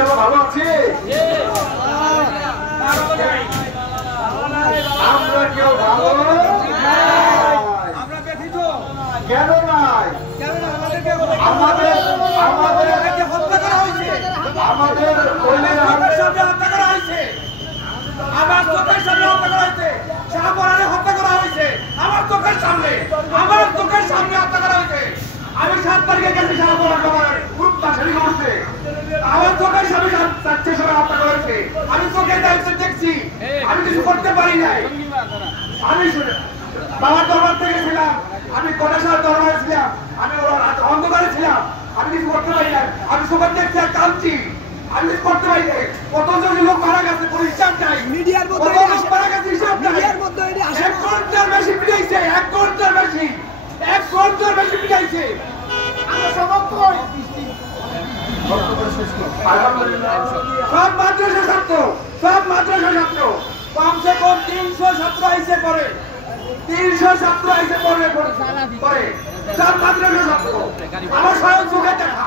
ইনশাআল্লাহ ভালো আছি। আমরা কেউ ভালো কেন নাই? আমাদের হত্যা করা হয়েছে, আমাদের হত্যা করা হয়েছে, আমার চোখের সামনে হত্যা করা হয়েছে, শাহপরানে হত্যা করা হয়েছে, আমার চোখের সামনে হত্যা করা হয়েছে। আমি 7 তারিখে গেছি শাহপরান গ্রুপ তাসারি করছে, আমার চোখের সামনে 4 সময় হত্যা করা হয়েছে। আমি চোখের দায়িত্ব দেখছি, আমি কিছু করতে পারি নাই। আমি বাবার দরবার থেকে ছিলাম, আমি কোটাশার দরবারে ছিলাম, আমি অন্ধকারে ছিলাম, আমি কিছু করতে পারি নাই। আমি সবার দেখছি আর কাঁদছি, আমি কিছু করতে পারি নাই। কতজন লোক মারা গেছে কোনো হিসাব নাই, মিডিয়ার মধ্যে মারা গেছে হিসাব নাই। 1 ঘন্টার বেশি পিটাইছে, 1 ঘন্টার বেশি পিটাইছে। আমরা সমর্থন আলহামদুলিল্লাহ সব মাদ্রাসা ছাত্র কমসে কম 300 ছাত্র আইসে পড়ে, 300 ছাত্র আইসে পড়ে সব মাদ্রাসা ছাত্র, আমার স্বয়ং চোখে দেখা।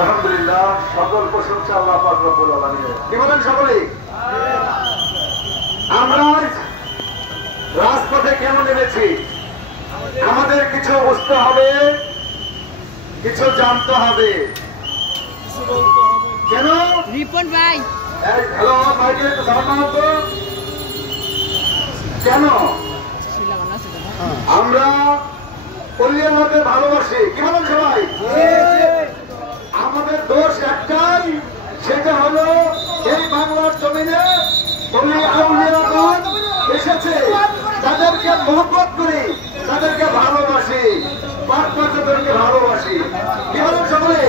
আলহামদুলিল্লাহ সকল প্রশংসা আল্লাহ পাক রব্বুল আলামিনের। কি বলেন সকলেই? আমরা রাজপথে কেন নেমেছি? আমাদের কিছু বুঝতে হবে, কিছু জানতে হবে। কেন রিপন ভাই হ্যালো ভাইকে একটু সালাম তো। কেন আমরা পল্লীকে ভালোবাসি? কি বলেন সবাই? আমাদের দোষ একটাই, সেটা হলো এই বাংলার জমিনে পল্লী আউলিয়াগণ এসেছে, তাদেরকে মহব্বত করি, তাদেরকে ভালোবাসি, পাঁচজনকে ভালোবাসি। কি বলেন সকলে?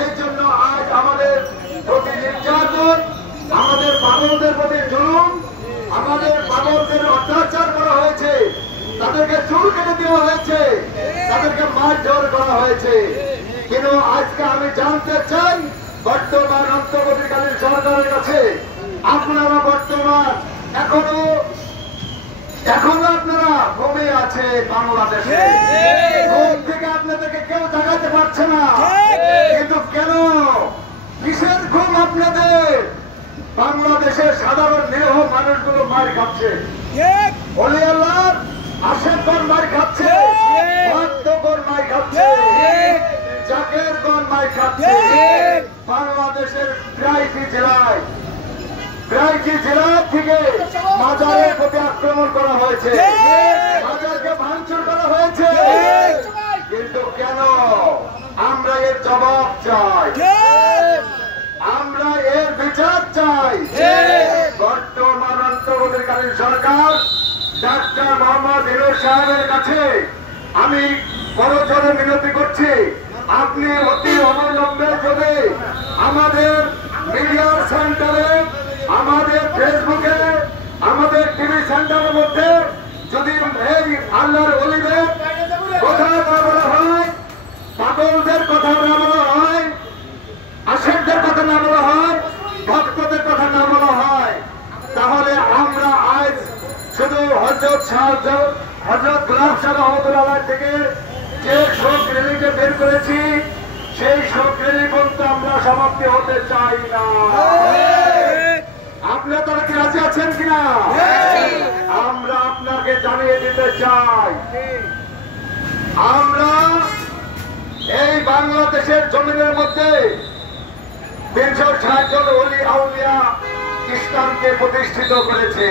এই জন্য আজ আমাদের প্রতি নির্যাতন, আমাদের পাগলদের প্রতি জুলুম, আমাদের পাগলদের অত্যাচার করা হয়েছে, তাদেরকে চুল কেটে দেওয়া হয়েছে, তাদেরকে মারধর করা হয়েছে। কিন্তু আজকে আমি জানতে চাই বর্তমান অন্তর্বর্তীকালীন সরকারের কাছে, আপনারা বর্তমান এখনো আপনারা ঘুমিয়ে আছে বাংলাদেশে, ঘুম থেকে আপনাদেরকে কেউ জাগাতে পারছে না। কিন্তু কেন, কিসের ঘুম আপনাদের? বাংলাদেশের সাধারণ নিরীহ মানুষগুলো মার খাচ্ছে, ওলি আল্লাহর আশেকগণ মার খাচ্ছে, ভক্তগণ মার খাচ্ছে, জাকেরগণ মার খাচ্ছে। বাংলাদেশের প্রায়টি জেলা থেকে মাজারের প্রতি আক্রমণ করা হয়েছে, মাজারকে ভাঙচুর করা হয়েছে। কিন্তু কেন? আমরা এর জবাব চাই, আমরা এর বিচার চাই। বর্তমান অন্তর্বর্তীকালীন সরকার ডাক্তার মোহাম্মদ ইউনূস সাহেবের কাছে আমি করজোড়ে মিনতি করছি, আপনি অতি অবিলম্বে যদি আমাদের মিডিয়ার সেন্টারে, আমাদের ফেসবুকে, আমাদের টিভি সেন্টারের মধ্যে যদি এই আল্লাহর ওলিদের কথা না বলা হয়, পাগলদের কথা না বলা হয়, আশেকদের কথা না বলা হয়, ভক্তদের কথা না বলা হয়, তাহলে আমরা আজ শুধু হযরত গোলাম শাহ রহমতুল্লাহ থেকে যে শোক র্যালিকে বের করেছি, সেই শোক র্যালি পর্যন্ত আমরা সমাপ্তি হতে চাই না। আপনারা তারা কি রাজি আছেন কিনা? আমরা আপনাকে জানিয়ে দিতে চাই, আমরা এই বাংলাদেশের জমিনের মধ্যে 360 জন ওলি আউলিয়া ইসলামকে প্রতিষ্ঠিত করেছে।